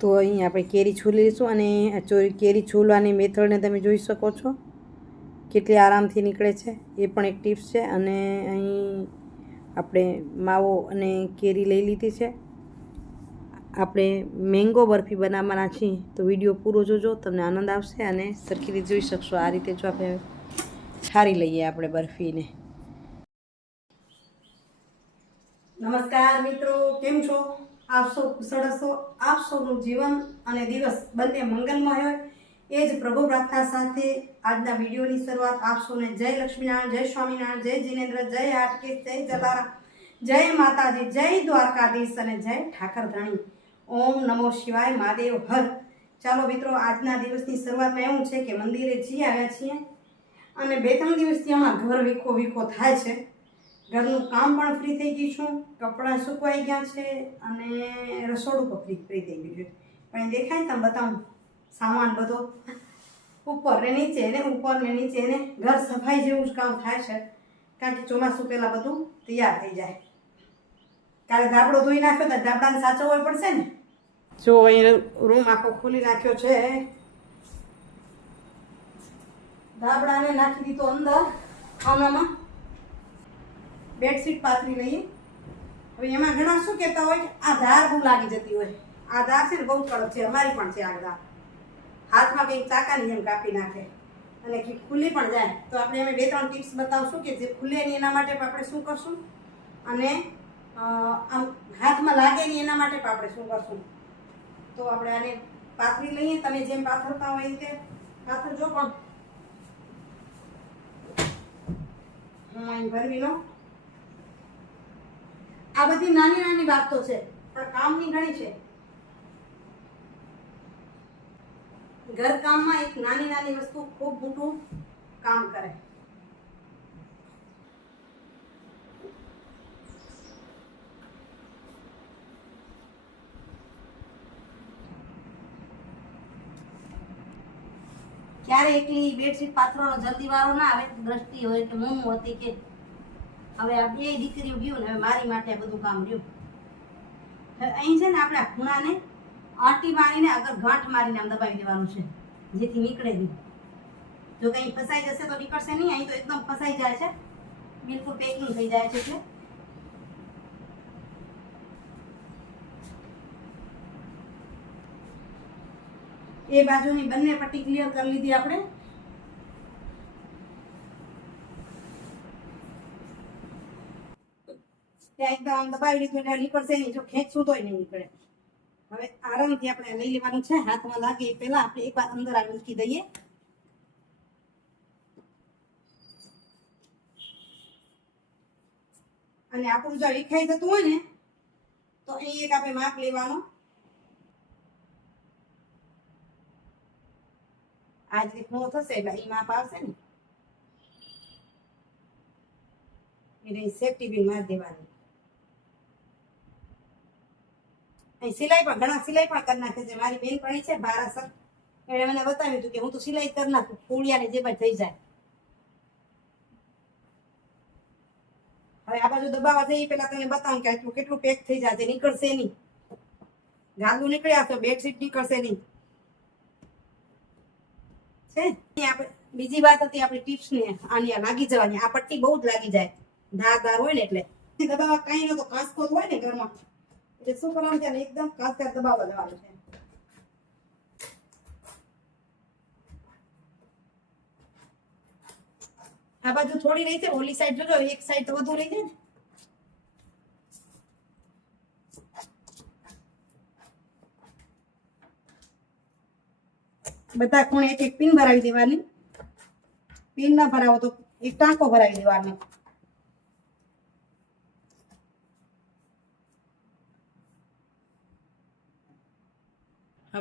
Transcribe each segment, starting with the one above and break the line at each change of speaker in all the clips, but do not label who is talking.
તો અહીં આપણે કેરી છૂલી લઈશું અને કેરી છૂલવાની મેથડને તમે જોઈ શકો છો. કેટલી આરામથી નીકળે છે, એ પણ એક ટિપ્સ છે. અને અહીં આપણે માવો અને કેરી લઈ લીધી છે. આપણે મેંગો બરફી બનાવવાના છીએ, તો વીડિયો પૂરો જોજો, તમને આનંદ આવશે અને સરખી રીતે જોઈ શકશો. આ રીતે જો આપણે છારી લઈએ આપણે બરફીને. નમસ્કાર મિત્રો, કેમ છો? આપ કુશળ હશો આપ જીવન અને દિવસ બંને મંગલમય હોય. એ જ પ્રભુ પ્રાર્થના સાથે આજના વિડીયોની શરૂઆત આપ સૌને જય લક્ષ્મીનારાયણ, જય સ્વામિનારાયણ, જય જીનેન્દ્ર, જય હાટકેશ જય જલારામ, જય માતાજી, જય દ્વારકાધીશ અને જય ઠાકર ધણી ઓમ નમો શિવાય મહાદેવ હર. ચાલો મિત્રો, આજના દિવસની શરૂઆતમાં એવું છે કે મંદિરે જઈ આવ્યા છીએ અને બે ત્રણ દિવસથી હમણાં ઘર વીખો વીખો થાય છે. ઘરનું કામ પણ ફ્રી થઈ ગયું છું, કપડાં સુકવાઈ ગયા છે અને રસોડું પણ ફ્રી ફ્રી થઈ ગયું છે. પણ દેખાય તમે બતાવું, સામાન બધો ઉપર ને નીચે ને ઉપર ને નીચે ને ઘર સફાઈ જેવું જ કામ થાય છે. કારણ કે ચોમાસું પહેલાં બધું તૈયાર થઈ જાય. કાલે ધાબળો ધોઈ નાખ્યો તો ધાબળાને સાચવવો પડશે ને? જો અહીં રૂમ આખો ખોલી નાખ્યો છે. ધાબળાને નાખી દીધો અંદર, ખાનામાં. બેડશીટ પાથરી લઈએ હવે એમાં ઘણા શું કહેતા હોય કે આ ધાર બહુ લાગી જતી હોય. આ ધાર છે ને બહુ કડક છે, અમારી પણ છે આ ધાર. હાથમાં કંઈક ચાકાની જેમ કાપી નાખે અને કે ખુલ્લી પણ જાય. તો આપણે અમે બે ત્રણ ટિપ્સ બતાવશું કે જે ખુલે નહીં એના માટે પણ આપણે શું કરશું અને આમ હાથમાં લાગે નહીં એના માટે પણ આપણે શું કરશું. તો આપણે આને પાથરી લઈએ. તમે જેમ પાથરતા હોય તે પાથરજો પણ. હું અહીં ભરવી લઉં. આ બધી નાની નાની વાતો છે, પણ કામની ઘણી છે. ઘરકામમાં એક નાની નાની વસ્તુ ખૂબ મોટું કામ કરે. ક્યારે એકલી બેડશીટ પાથરવાનો જલ્દી વારો ના આવે, દ્રષ્ટિ હોય કે મૂમ હતી કે હવે આ બે દીકરીઓ ગયું ને હવે મારી માટે બધું કામ રહ્યું. અહીં છે ને આપણે ખૂણાને આંટી મારીને આગળ ગાંઠ મારીને આમ દબાવી દેવાનું છે. જેથી નીકળે નહીં. જો કંઈ ફસાઈ જશે તો નીકળશે નહીં, અહીં તો એકદમ ફસાઈ જાય છે. બિલકુલ પેકિંગ થઈ જાય છે એટલે. એ બાજુની બંને પટ્ટી ક્લિયર કરી લીધી આપણે. ત્યાં એકદમ આમ દબાવી લીધું એટલે નીકળશે નહીં જો ખેંચશું તોય નહીં નીકળે. હવે આરામથી આપણે લઈ લેવાનું છે, હાથમાં લાગે એ પહેલા આપણે એકવાર અંદર આ મૂકી દઈએ. અને આપણું જો લીખાઈ થતું હોય ને, તો અહીં એક આપણે માપ લેવાનો. આ જ રીતે થશે એટલે એ માપ આવશે ને. એટલે સેફટી બિલ મારી દેવાની અહીં સિલાઈ પણ, ઘણા સિલાઈ પણ કરી નાખે છે. મારી બેનપણી છે ભારાસર એણે મને બતાવ્યું હતું કે હું તો સિલાઈ કરી નાખું, ફૂળિયાને જે પણ થઈ જાય. હવે આ બાજુ દબાવવા જઈએ પેલા તને બતાવું કે આટલું કેટલું પેક થઈ જશે નીકળશે નહીં. ગાદલું નીકળ્યા તો બેડશીટ નીકળશે નહીં. છે? આપણે, બીજી વાત હતી આપણી ટિપ્સ ને આની લાગી જવાની. આ પટ્ટી બહુ જ લાગી જાય. ધાર ધાર હોય ને એટલે. દબાવવા કઈ નતો કાંસકો હોય ને ઘરમાં. એટલે શું કરવાનું એકદમ કાસ્તર દબાવવા દેવાનું છે. આ બાજુ થોડી રહી છે, ઓલી સાઈડ જોજો, એક સાઈડ વધુ રહી છે બધા ખૂણે એક એક પિન ભરાવી દેવાની. પિન ના ભરાવો તો એક ટાંકો ભરાવી દેવાનો.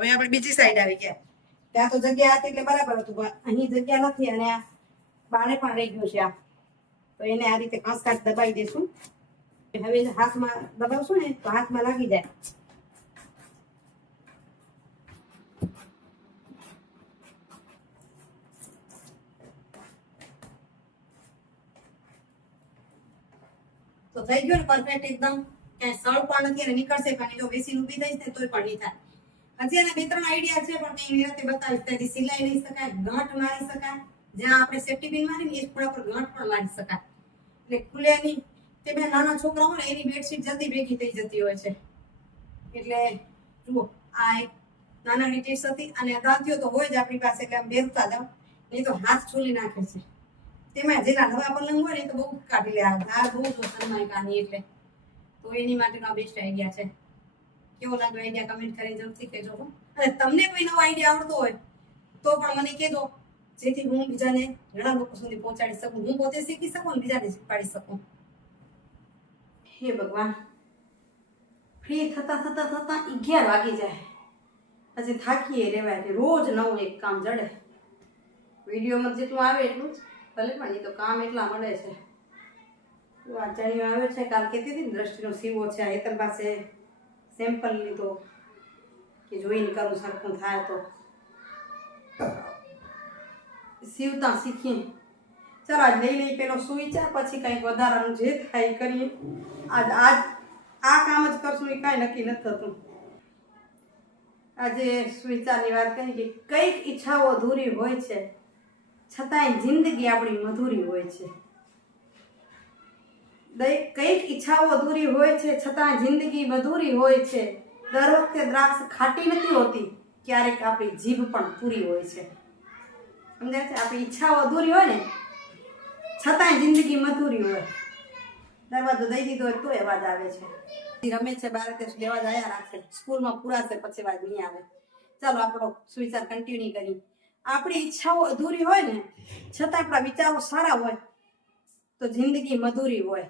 હવે આપણે બીજી સાઈડ આવી ગયા. ત્યાં તો જગ્યા હતી એટલે બરાબર હતું, પણ અહીં જગ્યા નથી અને આ બાણે પણ રહી ગયું છે આ. તો એને આ રીતે કાંસકાચ દબાવી દેશું. હવે હાથમાં દબાવશું ને, તો હાથમાં લાગી જાય. તો થઈ ગયો ને પરફેક્ટ એકદમ. ક્યાંય સળ પણ નથી અને નીકળશે પણ જો બેસીને ઊભી થઈશ ને તોય પણ નહીં થાય. હજી એના બે ત્રણ આઈડિયા છે, પણ કઈ નિરાતે બતાવીશ. ત્યાંથી સિલાઈ નહીં શકાય ગાંઠ મારી શકાય. જ્યાં આપણે સેફ્ટી પિન મારી ને એ ખૂણા પર ગાંઠ પણ મારી શકાય. એટલે ખુલે નહીં. તે બે નાના છોકરા હોય ને, એની બેડશીટ જલ્દી ભેગી થઈ જતી હોય છે. એટલે જુઓ, આ એક નાનાની ટીપ્સ હતી અને દાંતીઓ તો હોય જ આપણી પાસે એટલે આમ બેસતા જાવ નહીં તો હાથ છોલી નાખે છે. તેમાં જેના નવા પલંગ હોય ને, એ તો બહુ કાઢી લે. આ બહુ જો સનમાયકાની એટલે. તો એની માટેનો બેસ્ટ આઈડિયા છે. કેવો લાગ્યો આઈડિયા કમેન્ટ કરી જરૂરથી કહેજો અને તમને કોઈ નવો આઈડિયા આવડતો હોય, તો પણ મને કહેજો. જેથી હું બીજાને ઘણા લોકો સુધી પહોંચાડી શકું. હું પોતે શીખી શકું અને બીજાને શીખવાડી શકું. હે ભગવાન. ફ્રી થતા થતા થતા અગિયાર વાગી જાય. પછી થાકીએ રહેવાય રોજ નવું એક કામ જડે. વિડીયોમાં જેટલું આવે એટલું જ. ભલે પણ એ તો કામ એટલા મળે છે. આ આવે છે. કાલ કહેતી હતી ને દ્રષ્ટિનો સીવો છે હેતર પાસે સેમ્પલ લીધો કે જોઈને કરું સરખું થાય તો. સીવતા શીખીએ ચાલો આજ લઈ લઈ પેલો સુવિચાર, પછી કંઈક વધારાનું જે થાય કરીએ. આજ આજ, આ કામ જ કરશું એ કાંઈ નક્કી નથી થતું. આજે સુવિચારની વાત કરી કે કંઈક ઈચ્છાઓ અધૂરી હોય છે. છતાંય જિંદગી આપણી મધુરી હોય છે. કંઈક ઈચ્છાઓ અધૂરી હોય છે, છતાં જિંદગી મધુરી હોય છે. દર વખતે દ્રાક્ષ ખાટી નથી હોતી, ક્યારેક આપણી જીભ પણ પૂરી હોય છે. સમજાય છે? આપણી ઈચ્છાઓ અધૂરી હોય ને છતાંય જિંદગી મધુરી હોય. દરવાજો દઈ દીધો હોય તોય અવાજ આવે છે. રમે છે બાર તે લેવા જયા રાખશે. સ્કૂલમાં પૂરાશે પછી અવાજ નહીં આવે. ચાલો આપણો સુવિચાર કન્ટિન્યુ કરી આપણી ઈચ્છાઓ અધૂરી હોય ને, છતાં આપણા વિચારો સારા હોય, તો જિંદગી મધુરી હોય.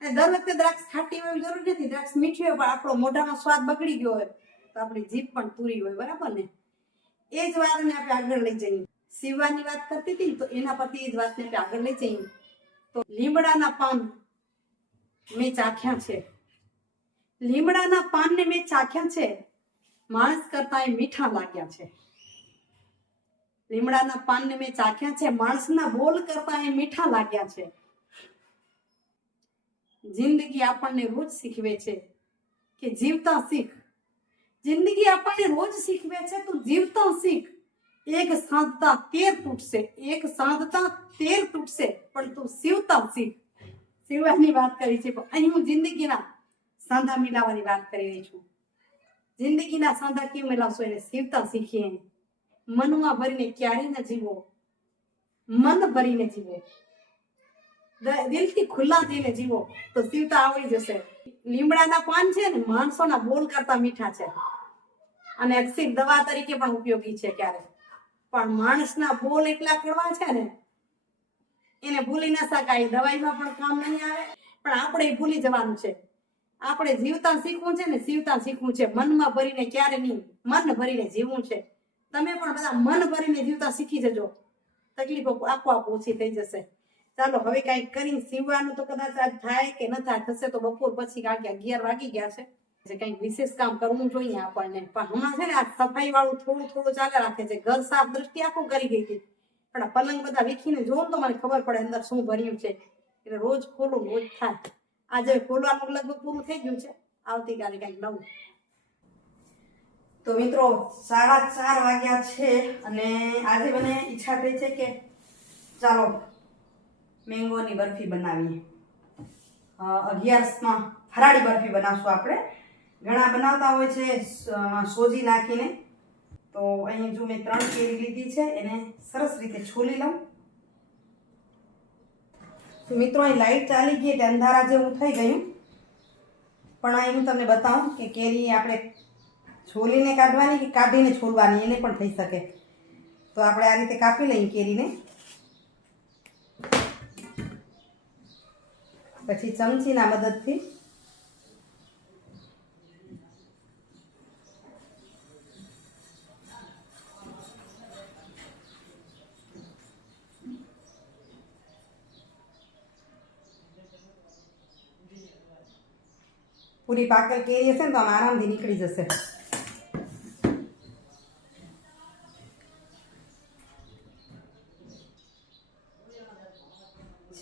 અને દર વખતે દ્રાક્ષ ખાટી હોય જરૂર નથી. દ્રાક્ષ મીઠી હોય પણ આપણો મોઢામાં સ્વાદ બગડી ગયો હોય તો આપણી જીભ પણ પૂરી હોય. બરાબર ને? એ જ વાતને આપણે આગળ લઈ જઈએ. સીવવાની વાત કરતી હતી તો એના પરથી એ જ વાતને આપણે આગળ લઈ જઈએ. તો લીમડાના પાન મેં ચાખ્યા છે. લીમડાના પાનને મેં ચાખ્યા છે. માણસ કરતા એ મીઠા લાગ્યા છે. લીમડાના પાનને મેં ચાખ્યા છે. માણસના બોલ કરતા એ મીઠા લાગ્યા છે. જિંદગી આપણને રોજ શીખવે છે કે જીવતા શીખ. જિંદગી આપણને રોજ શીખવે છે તું જીવતા શીખ. એક સાંધતા તેર તૂટશે, એક સાંધતા તેર તૂટશે, પણ તું સીવતા શીખ. સીવવાની વાત કરી છે, પણ અહીં હું જિંદગીના સાંધા મિલાવવાની વાત કરી રહી છું. જિંદગીના સાંધા કેમ મિલાવશો? એને સીવતા શીખીએ. મનમાં ભરીને ક્યારે ન જીવો. મન ભરીને જીવો. દિલથી ખુલ્લા થઈને જીવો, તો સીવતા આવડી જશે. લીમડાના પાન છે ને, માણસોના બોલ કરતા મીઠા છે. અને અક્ષિક દવા તરીકે પણ ઉપયોગી છે ક્યારેક પણ માણસના બોલ એટલા કડવા છે ને, એને ભૂલી ના શકાય. દવાઈમાં પણ કામ નહીં આવે. પણ આપણે ભૂલી જવાનું છે. આપણે જીવતા શીખવું છે ને જીવતા શીખવું છે. મનમાં ભરીને ક્યારે નહીં, મન ભરીને જીવવું છે. તમે પણ બધા મન ભરીને જીવતા શીખી જજો. તકલીફો આપોઆપ ઓછી થઈ જશે. ચાલો, હવે કાંઈક કરી સીવવાનું તો કદાચ આજ થાય કે ન થાય, થશે તો બપોર પછી કારણ કે અગિયાર વાગી ગયા છે. જે વિશેષ કામ કરવું જોઈએ આપણને. પણ હમણાં છે ને આ સફાઈ વાળું થોડું થોડું ચાલે રાખે છે. ઘર સાફ દ્રષ્ટિ આખું કરી ગઈ હતી. પણ પલંગ બધા વીખીને જોઉં તો મને ખબર પડે અંદર શું ભર્યું છે. એટલે રોજ ખોલું, રોજ થાય. આજે ખોલવાનું લગભગ પૂરું થઈ ગયું છે. આવતીકાલે કંઈક નવું. તો મિત્રો, સાડા ચાર વાગ્યા છે અને આજે મને ઈચ્છા થઈ છે કે ચાલો મેંગોની બરફી બનાવીએ. અગિયારસમાં ફરાળી બરફી બનાવશું આપણે. ઘણા બનાવતા હોય છે સોજી નાખીને. તો અહીં જો મેં ત્રણ કેરી લીધી છે, એને સરસ રીતે છોલી લઉં. મિત્રો, અહીં લાઇટ ચાલી ગઈ એટલે અંધારા જેવું થઈ ગયું. પણ અહીં હું તમને બતાવું કે કેરી આપણે છોલીને કાઢવાની કે કાઢીને છોલવાની, એને પણ થઈ શકે. તો આપણે આ રીતે કાપી લઈએ કેરીને. પછી ચમચીના મદદથી પૂરી પાકલ કેરી હશે ને તો આમ આરામથી નીકળી જશે.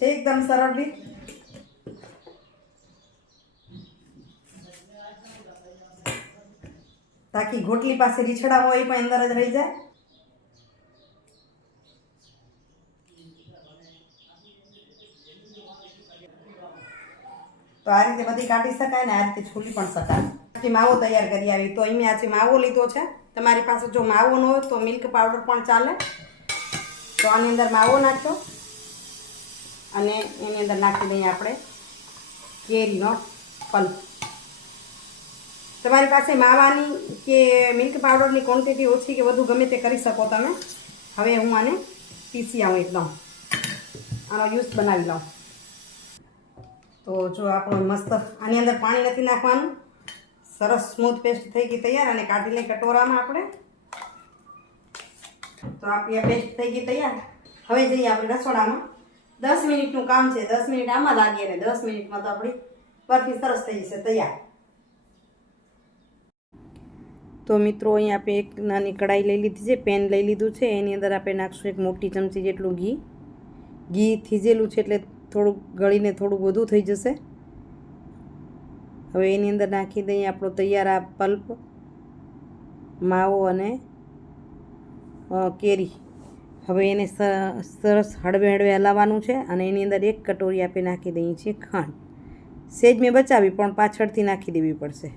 એકદમ સરળ રીત. તાકી ગોટલી પાસે રીછડા હોય એ પણ અંદર જ રહી જાય. તો આ રીતે બધી કાઢી શકાય ને આ રીતે છોલી પણ શકાય. માવો તૈયાર કરી આવી. તો અહીં મેં આજે માવો લીધો છે, તમારી પાસે જો માવો ન હોય તો મિલ્ક પાવડર પણ ચાલે. તો આની અંદર માવો નાખ્યો. અને એની અંદર નાખી દઈએ આપણે કેરીનો પલ્પ તમારી પાસે માવાની કે મિલ્ક પાવડરની ક્વોન્ટિટી ઓછી કે વધુ ગમે તે કરી શકો તમે? હવે હું આને પીસી આવું એકદમ. આનો યુઝ બનાવી લઉં. તો જો આપણો મસ્ત આની અંદર પાણી નથી નાખવાનું. સરસ સ્મૂથ પેસ્ટ થઈ ગઈ તૈયાર અને કાઢી લઈ કટોરામાં આપણે. તો આપણી આ પેસ્ટ થઈ ગઈ તૈયાર. હવે જઈએ આપણે રસોડામાં. દસ મિનિટનું કામ છે. દસ મિનિટ આમાં લાગીએ અને દસ મિનિટમાં તો આપણી બરફી સરસ થઈ જશે તૈયાર. તો મિત્રો અહીં આપણે એક નાની કડાઈ લઈ લીધી છે, પેન લઈ લીધું છે. એની અંદર આપણે નાખશું એક મોટી ચમચી જેટલું ઘી. ઘી થીજેલું છે એટલે થોડુંક ગળીને થોડુંક વધુ થઈ જશે. હવે એની અંદર નાખી દઈએ આપણો તૈયાર આ પલ્પ, માવો અને કેરી. હવે એને સરસ હળવે હળવે હલાવવાનું છે અને એની અંદર એક કટોરી આપણે નાખી દઈએ છીએ ખાંડ. સેજ મેં બચાવી, પણ પાછળથી નાખી દેવી પડશે.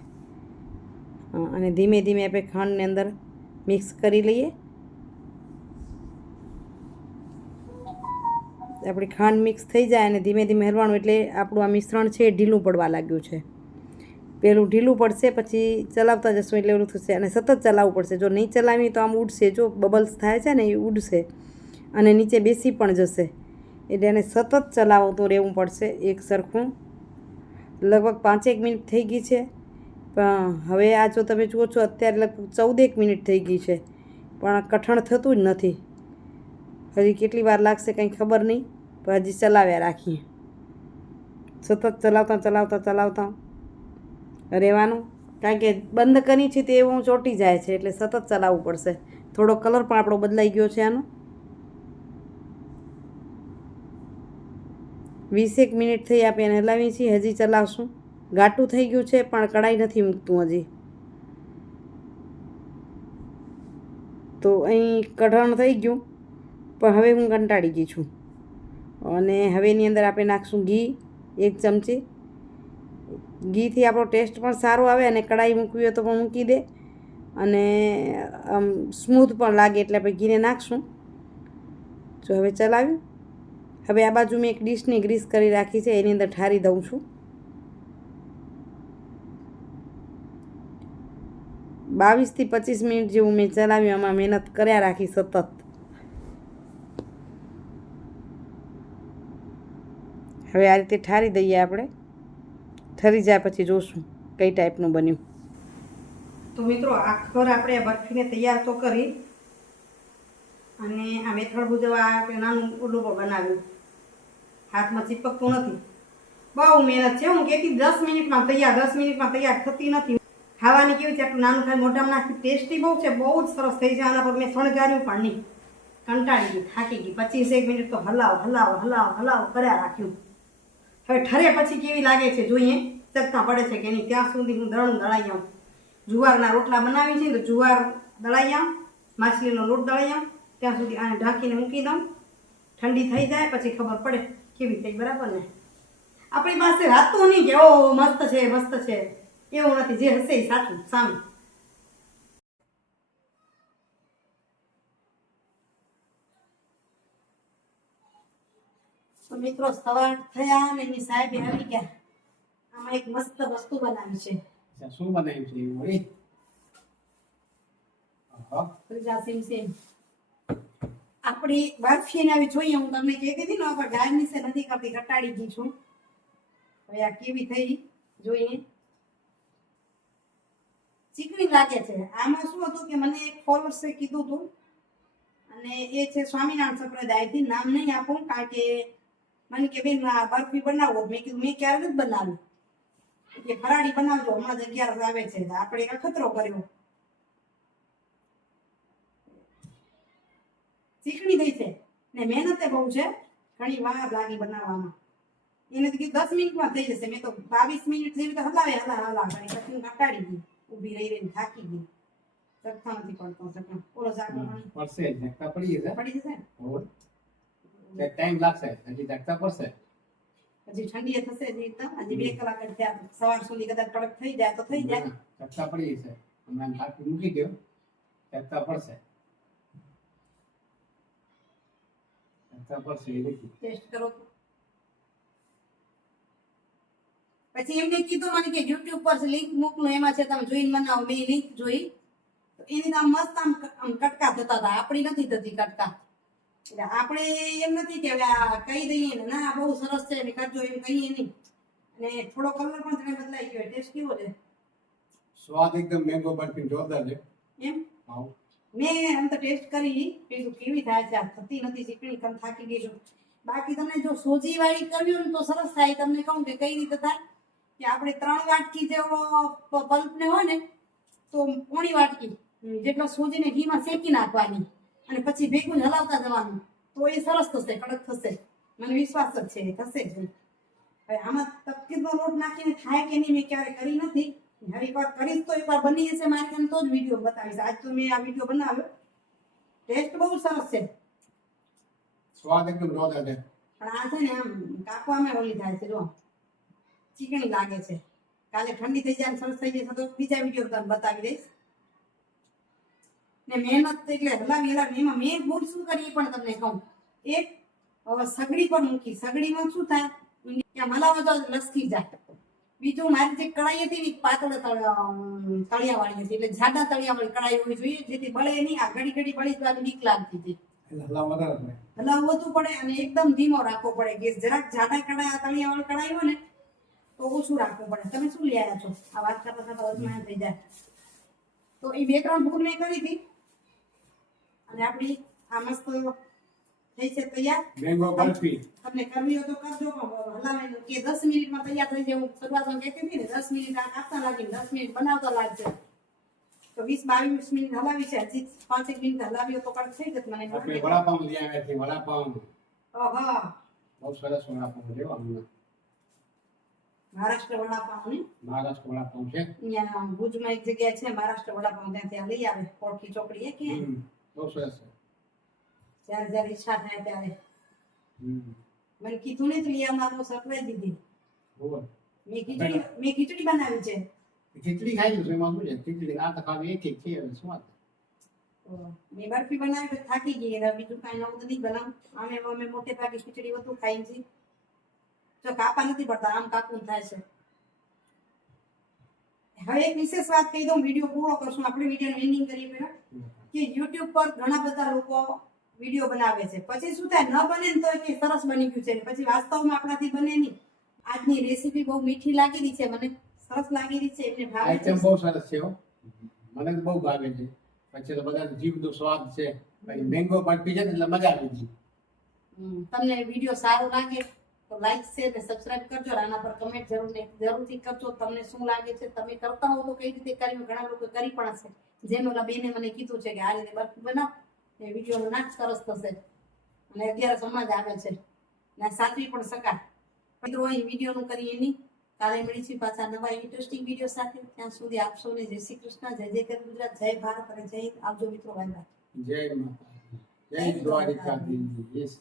અને ધીમે ધીમે આપણે ખાંડને અંદર મિક્સ કરી લઈએ. આપણી ખાંડ મિક્સ થઈ જાય અને ધીમે ધીમે હરવાનું એટલે આપણું આ મિશ્રણ છે એ ઢીલું પડવા લાગ્યું છે. પેલું ઢીલું પડશે, પછી ચલાવતા જશું એટલે એવું થશે અને સતત ચલાવવું પડશે. જો નહીં ચલાવીએ તો આમ ઉડશે. જો બબલ્સ થાય છે ને એ ઉડશે અને નીચે બેસી પણ જશે. એટલે એને સતત ચલાવતો રહેવું પડશે એક સરખું. લગભગ પાંચેક મિનિટ થઈ ગઈ છે. પણ હવે આ જો તમે જુઓ છો, અત્યારે લગભગ ચૌદેક મિનિટ થઈ ગઈ છે, પણ કઠણ થતું જ નથી. હજી કેટલી વાર લાગશે કંઈ ખબર નહીં, પણ હજી ચલાવ્યા રાખીએ. સતત ચલાવતા ચલાવતા ચલાવતા રહેવાનું, કારણ કે બંધ કરી છે તે એવું ચોંટી જાય છે, એટલે સતત ચલાવવું પડશે. થોડો કલર પણ આપણો બદલાઈ ગયો છે આનો. વીસેક મિનિટ થઈ આપણે એને હલાવી છીએ, હજી ચલાવશું. ઘાટું થઈ ગયું છે, પણ કડાઈ નથી મૂકતું હજી. તો અહીં કઢણ થઈ ગયું, પણ હવે હું કંટાળી ગઈ છું. અને હવે એની અંદર આપણે નાખશું ઘી, એક ચમચી. ઘીથી આપણો ટેસ્ટ પણ સારો આવે અને કઢાઈ મૂકવી હોય તો પણ મૂકી દે. અને, આમ સ્મૂથ પણ લાગે એટલે આપણે ઘીને નાખશું. જો હવે ચલાવ્યું. હવે આ બાજુ મેં એક ડીશની ગ્રીસ કરી રાખી છે, એની અંદર ઠારી દઉં છું. બાવીસથી પચીસ મિનિટ જેવું મેં ચલાવ્યું, આમાં મહેનત કર્યા રાખી સતત. હવે આ રીતે ઠારી દઈએ આપણે. ઠરી જાય પછી જોશું કઈ ટાઈપનું બન્યું. તો મિત્રો આખર આપણે બરફીને તૈયાર તો કરી અને આ મેથડ મુજબ આ નાનું ઓલું બનાવ્યું. હાથમાં ચીપકતું નથી. બહુ મહેનત છે. હું કહેતી દસ મિનિટમાં તૈયાર, દસ મિનિટમાં તૈયાર થતી નથી. ખાવાની કેવી છે? આટલું નાનું ખાઈ મોઢામાં નાખી, ટેસ્ટી બહુ છે, બહુ જ સરસ થઈ જાય. આના પર મેં શણગાર્યું પણ નહીં. કંટાળી ગયું થાકી ગઈ. પચીસ એક મિનિટ તો હલાવ હલાવ હલાવ હલાવ કર્યા રાખ્યું. હવે ઠરે પછી કેવી લાગે છે જોઈએ? ચકતા પડે છે કે નહીં? ત્યાં સુધી હું દળું દળાઈ આવું. જુવારના રોટલા બનાવી છે, તો જુવાર દળાઈ આવું, માછલીનો લોટ દળાઈ આવું. ત્યાં સુધી આને ઢાંકીને મૂકી દઉં. ઠંડી થઈ જાય, પછી ખબર પડે કેવી થઈ, બરાબર ને? આપણી પાસે રાતું નહીં કે ઓ મસ્ત છે મસ્ત છે. એવું નથી જે હશે એ સાચું સામે તો મિત્રો સવાર થયા અને એની સાહેબ આવી ગયા આમાં એક મસ્ત વસ્તુ બનાવી છે
શું બનાવ્યું છે એવું હોય હા
ત્રીજા સિમ સિમ આપણી બાફીને આવી જોઈએ હું તમને કહી દીધી ને ગાર્નિશ નથી કરતી ઘટાડી ગઈ છું હવે આ કેવી થઈ જોઈએ ચીકણી લાગે છે. આમાં શું હતું કે મને એક ફોલોઅર્સે કીધું હતું અને એ છે સ્વામિનારાયણ સંપ્રદાયથી નામ નહીં આપું, કારણ કે મને કે બેન, આ બરફી બનાવો. મેં કીધું, મેં ક્યારે જ બનાવી. કે ફરાળી બનાવજો. હમણાં જ અગિયારસ આવે છે. આપણે અખતરો કર્યો. ચીકણી થઈ છે. ને મહેનતે બહુ છે. ઘણી વાર લાગી બનાવવામાં. એને કીધું, દસ મિનિટમાં થઈ જશે. મેં તો બાવીસ મિનિટ જેવી તો હલાવે હલા હલા ઘણી પછી હું દીધી ઊભી રહી રહીને થાકી ગઈ. ચટકા નથી પડતો ચટકા ઓલો મને
પડશે ધક્કા પડી જશે.
પડી જશે.
તે ટાઈમ લાગશે હજી ધક્કા પડશે.
હજી ઠંડી થશે હજી તો હજી બે કલાક જ થયા. સવાર સુધી કદાચ કડક થઈ જાય તો થઈ જાય.
ધક્કા પડી જશે. હમણાં કાપી મૂકી દો ધક્કા પડશે. ધક્કા પડશે એ
ટેસ્ટ કરો. પછી એમને કીધું મને કે યુટ્યુબ પર લિંક મોકલું એમાં છે તમે જોઈને બનાવો મેં લિંક જોઈ. તો એની આમ મસ્ત આમ આમ કટકા થતા હતા આપણી નથી થતી કટકા. એટલે આપણે એમ નથી કે આ કહી દઈએ ને ના બહુ સરસ છે ને કરજો એમ કહીએ નહીં. અને થોડો કલર પણ તમે બદલાઈ ગયો ટેસ્ટ કેવો છે?
સ્વાદ એકદમ મેંગો બરફી જોરદાર છે.
એમ? મેં આમ તો ટેસ્ટ કરી કીધું કેવી થાય છે આ થતી નથી ચીકણી કમ થાકી ગઈ છું. બાકી તમને જો સોજી વાળી કરવી હોય ને તો સરસ થાય તમને કહું કે કઈ રીતે થાય? કે આપણે ત્રણ વાટકી જેવો પલ્પ ને હોય ને તો પોણી વાટકી જેટલો સોજીને ઘીમાં શેકી નાખવાની અને પછી ભેગું હલાવતા જવાનું. તો એ સરસ થશે કડક થશે. મને વિશ્વાસ જ છે થશે જ. હવે આમાં તપકીરનો લોટ નાખીને થાય કે નહીં મેં ક્યારે કરી નથી. હવે એકવાર કરીશ તો એકવાર બની જશે મારી તમને તો જ વીડિયો બતાવીશ. આજ તો મેં આ વીડિયો બનાવ્યો. ટેસ્ટ બહુ સરસ છે.
સ્વાદ એકદમ જોરદાર છે.
પણ આ છે ને આમ કાપવામાં ઓલી થાય છે જો. ચીકણી લાગે છે. કાલે ઠંડી થઈ જાય સરસ થઈ જશે તો બીજા વીડિયો તમને બતાવી દઈશ. ને મહેનત એટલે હલાવી હલાવી એમાં મેં ભૂલ શું કરી પણ તમને કહું. એક સગડી પર મૂકી. સગડીમાં શું થાય? હલાવો તો લસકી જાય. બીજું મારી જે કડાઈ હતી એ પાતળ તળિયા વાળી હતી. એટલે જાડા તળિયા વાળી કડાઈ હોવી જોઈએ જેથી બળે નહીં આ ઘડી ઘડી બળી જવાની બીક લાગતી હતી. હલાવવું વધુ પડે અને એકદમ ધીમો રાખવો પડે. ગેસ જરાક જાડા કડાઈ તળિયા વાળી કડાઈ હોય ને તો ઓછું રાખવું પડે તમે શું લઈ આવ્યા છો? આ વાત કરતા કરતા અજમાયણ થઈ જાય. તો એ બે ત્રણ ભૂલ મેં કરી હતી. અને આપણી આ મસ્ત થઈ છે તૈયાર.
મેંગો બરફી.
તમને કરવી હોય તો કરજો. હલાવીને કે દસ મિનિટમાં તૈયાર થઈ જાય હું શરૂઆતમાં કહેતી હતી ને દસ મિનિટ આ કાપતા લાગી દસ મિનિટ બનાવતા લાગશે તો વીસ બાવીસ મિનિટ હલાવી છે. હજી પાંચેક મિનિટ હલાવી તો પણ થઈ જત મને
આપણે વડાપાઉં લઈ આવ્યા છીએ વડાપાઉં.
હા
બહુ સરસ વડાપાઉં લેવા હમણાં
મહારાષ્ટ્ર વડાપાઉં ને
મહારાષ્ટ્ર વડાપાઉં છે?
ત્યાં ભુજમાં એક જગ્યા છે મહારાષ્ટ્ર વડાપાઉં ત્યાં ત્યાં લઈ આવે કોળકી ચોકડી એ કે?
બહુ સરસ
જ્યારે જ્યારે ઈચ્છા થાય ત્યારે. મને કીધું ને તો લઈ તો સરપ્રાઈઝ દીધી. મેં ખીચડી મેં ખીચડી બનાવી છે.
ખીચડી ખાઈ છે એમાં શું છે? ખીચડી આ તો ખાલી એક એક છે હવે વાત
મેં બરફી બનાવી થાકી ગઈ બીજું કાંઈ નવું તો નહીં બનાવું. અમે અમે મોટે ભાગે ખીચડી વધુ ખાઈ છીએ જો કાપા નથી પડતા આમ કાપવું થાય છે. હવે એક વિશેષ વાત કહી દઉં વીડિયો પૂરો કરશું. આપણે વીડિયો એન્ડિંગ કરીએ પહેલા. કે યુટ્યુબ પર ઘણા બધા લોકો વીડિયો બનાવે છે. પછી શું થાય ન બને ને તો કે સરસ બની ગયું છે. પછી વાસ્તવમાં આપણાથી બને નહીં. આજની રેસીપી બહુ મીઠી લાગી રહી છે મને સરસ લાગી રહી છે એમને ભાવે છે.
આઈટમ બહુ સરસ છે મને બહુ ભાવે છે. પછી તો બધા જીવનો સ્વાદ છે. મેંગો પણ છે એટલે મજા આવી ગઈ.
તમને વીડિયો સારો લાગે તો લાઈક શેર ને સબસ્ક્રાઇબ કરજો આના પર કમેન્ટ જરૂર ને જરૂરથી કરજો. તમને શું લાગે છે? તમે કરતા હો તો કઈ રીતે કર્યું? ઘણા લોકો કરી પણ હશે. ઓલા બેને મને કીધું છે કે આ રીતે બરફી બનાવ. એ વીડિયો નાચ સરસ થશે. અને અત્યારે સમાજ આવે છે. ને સાચવી પણ શકાય. મિત્રો અહીં વિડીયોનું કરીએ નહીં. કાલે મળીશું પાછા નવા ઇન્ટરેસ્ટિંગ વીડિયો સાથે. ત્યાં સુધી આપ સૌને જય શ્રી કૃષ્ણ, જય જય ગુજરાત, જય ભારત અને જય આવજો મિત્રો બાય બાય
જય માતા જય દ્વારિકાધીશ